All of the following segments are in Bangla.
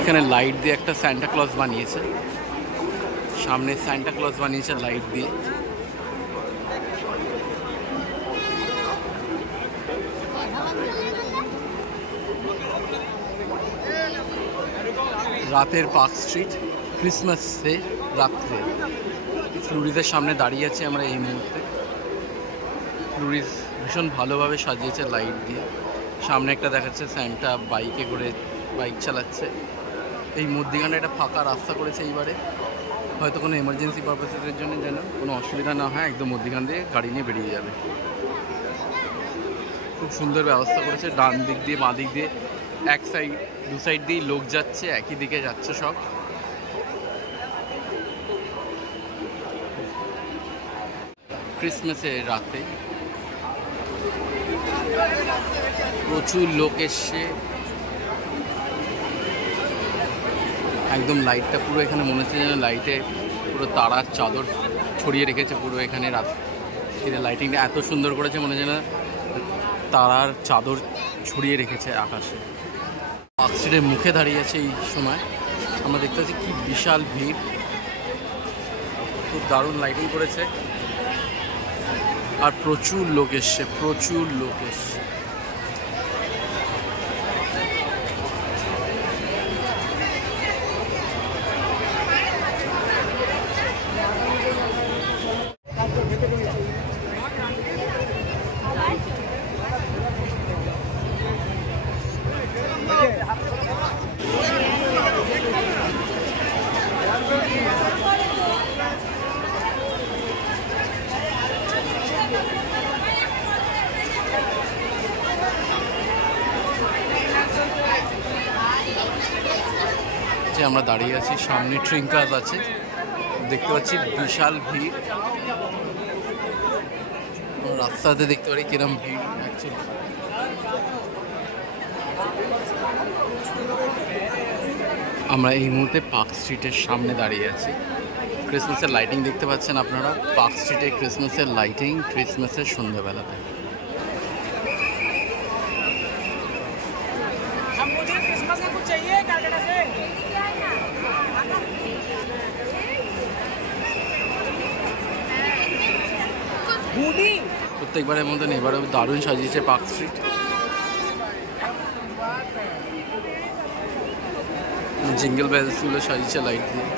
এখানে লাইট দিয়ে একটা সান্টা ক্লজ বানিয়েছে, সামনে সান্টা ক্লজ বানিয়েছে লাইট দিয়ে। রাতের পার্ক স্ট্রিট, ক্রিসমাসে রাত্রে। ফ্লুরিজের সামনে দাঁড়িয়ে আছি আমরা এই মুহূর্তে। ফ্লুরিজ ভীষণ ভালোভাবে সাজিয়েছে লাইট দিয়ে। সামনে একটা দেখাচ্ছে সান্টা বাইকে করে বাইক চালাচ্ছে। এই মধ্যিখানে একটা ফাঁকা রাস্তা করেছে এইবারে, হয়তো কোনো এমার্জেন্সি পারপাসের জন্য যেন কোনো অসুবিধা না হয়, একদম মধ্যিখান দিয়ে গাড়ি নিয়ে বেরিয়ে যাবে। খুব সুন্দর ব্যবস্থা করেছে, ডান দিক দিয়ে বাঁ দিক দিয়ে এক সাইড দু সাইড দিয়েই লোক যাচ্ছে, একই দিকে যাচ্ছে সব। ক্রিসমাসের রাতে প্রচুর লোক এসছে, একদম লাইটটা পুরো এখানে মনে হচ্ছে যেন লাইটে পুরো তারার চাদর ছড়িয়ে রেখেছে পুরো এখানে। রাত্রে লাইটিংটা এত সুন্দর করেছে, মনে হচ্ছে না তারার চাদর ছড়িয়ে রেখেছে আকাশে। পার্ক স্ট্রিটের মুখে দাঁড়িয়ে আছে এই সময়, আমরা দেখতে পাচ্ছি কি বিশাল ভিড়। খুব দারুণ লাইটিং করেছে আর প্রচুর লোক এসছে, প্রচুর লোক এসছে। আমরা দাঁড়িয়ে আছি, সামনে ট্রিঙ্কার্স আছে, দেখতে পাচ্ছি বিশাল ভিড়। রাস্তাতে দেখতে পারি কিরম ভিড় অ্যাকচুয়ালি। আমরা এই মুহূর্তে পার্ক স্ট্রিটের সামনে দাঁড়িয়ে আছি। ক্রিসমাসের লাইটিং দেখতে পাচ্ছেন আপনারা, পার্ক স্ট্রিটে ক্রিসমাসের লাইটিং, ক্রিসমাসের সন্ধ্যাবেলাতে। প্রত্যেকবারের মতন এবারেও দারুণ সাজিয়েছে পার্ক স্ট্রিট। জিঙ্গল বেলসগুলো সাজিয়েছে লাইট দিয়ে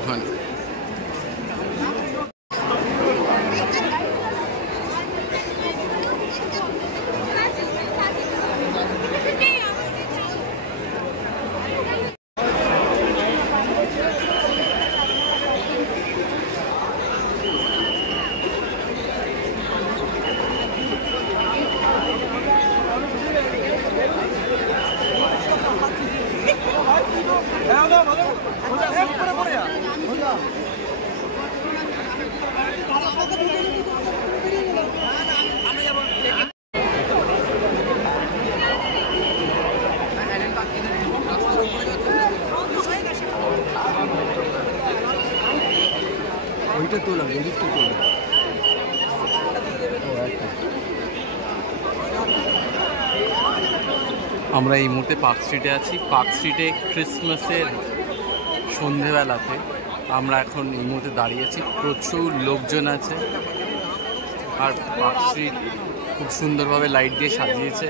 ওখানে। ওইটা তোলা, এদিকটা তোলা। আমরা এই মুহূর্তে পার্ক স্ট্রিটে আছি। পার্ক স্ট্রিটে ক্রিসমাসের সন্ধেবেলাতে আমরা এখন এই মুহূর্তে দাঁড়িয়ে আছি, প্রচুর লোকজন আছে আর পার্ক স্ট্রিট খুব সুন্দরভাবে লাইট দিয়ে সাজিয়েছে।